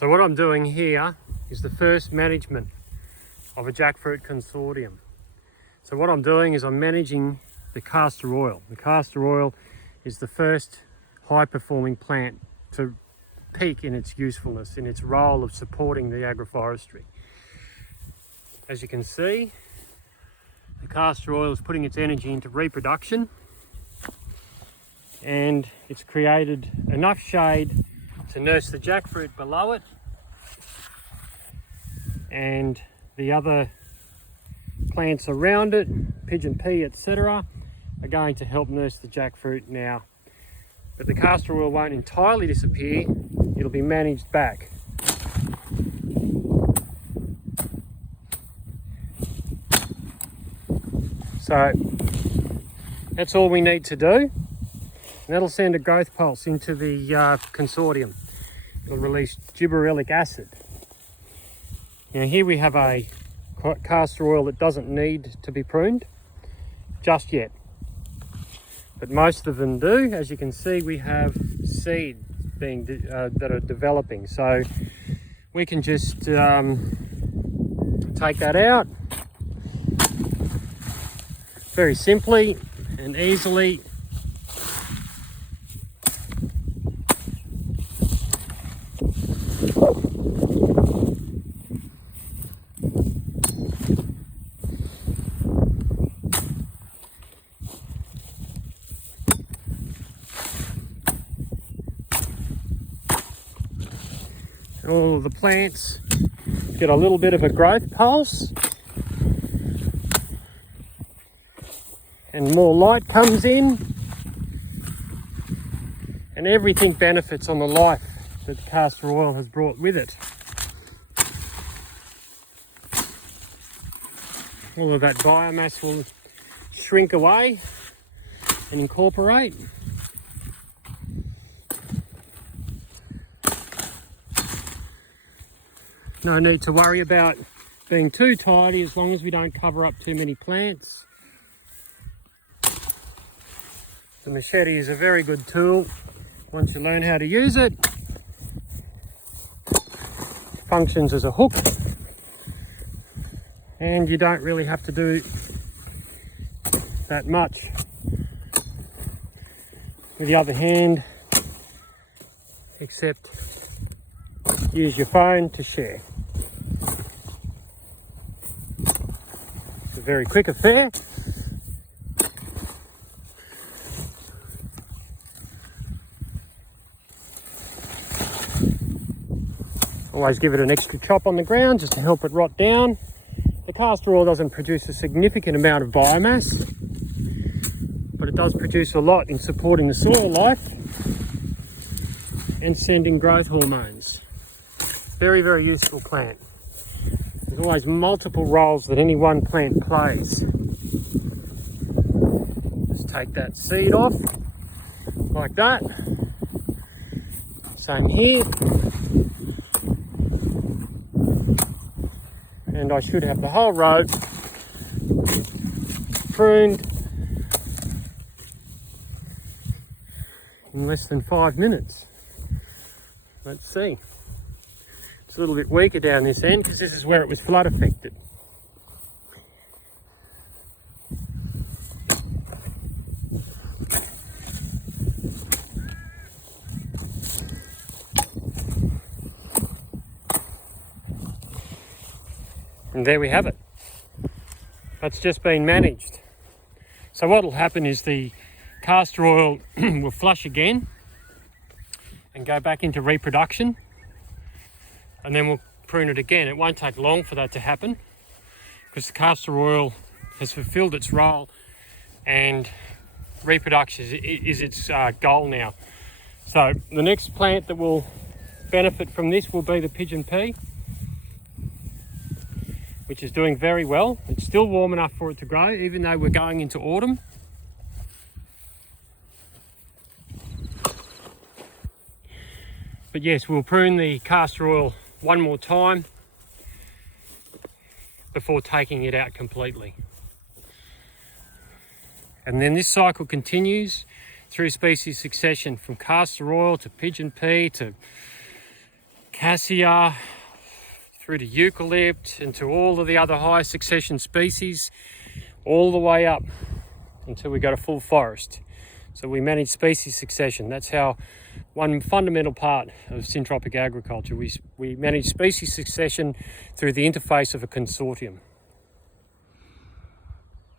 So what I'm doing here is the first management of a jackfruit consortium. So what I'm doing is I'm managing the castor oil. The castor oil is the first high-performing plant to peak in its usefulness, in its role of supporting the agroforestry. As you can see, the castor oil is putting its energy into reproduction, and it's created enough shade to nurse the jackfruit below it, and the other plants around it, pigeon pea, etc., are going to help nurse the jackfruit now. But the castor oil won't entirely disappear, it'll be managed back. So that's all we need to do, and that'll send a growth pulse into the consortium. It'll release gibberellic acid. Now here we have a castor oil that doesn't need to be pruned just yet, but most of them do. As you can see, we have seed being that are developing, so we can just take that out very simply and easily. All of the plants get a little bit of a growth pulse, and more light comes in, and everything benefits on the life that the castor oil has brought with it. All of that biomass will shrink away and incorporate. No need to worry about being too tidy as long as we don't cover up too many plants. The machete is a very good tool once you learn how to use it. It functions as a hook, and you don't really have to do that much with the other hand, except use your phone to share. It's a very quick affair. Always give it an extra chop on the ground just to help it rot down. The castor oil doesn't produce a significant amount of biomass, but it does produce a lot in supporting the soil life and sending growth hormones. Very, very useful plant. There's always multiple roles that any one plant plays. Just take that seed off, like that. Same here. And I should have the whole row pruned in less than 5 minutes. Let's see. It's a little bit weaker down this end because this is where it was flood affected. And there we have it. That's just been managed. So what will happen is the castor oil will flush again and go back into reproduction, and then we'll prune it again. It won't take long for that to happen because the castor oil has fulfilled its role, and reproduction is its goal now. So the next plant that will benefit from this will be the pigeon pea, which is doing very well. It's still warm enough for it to grow, even though we're going into autumn. But yes, we'll prune the castor oil one more time before taking it out completely. And then this cycle continues through species succession, from castor oil to pigeon pea to cassia, through to eucalypt, and to all of the other high succession species, all the way up until we got a full forest. So we manage species succession. That's how one fundamental part of syntropic agriculture. We manage species succession through the interface of a consortium.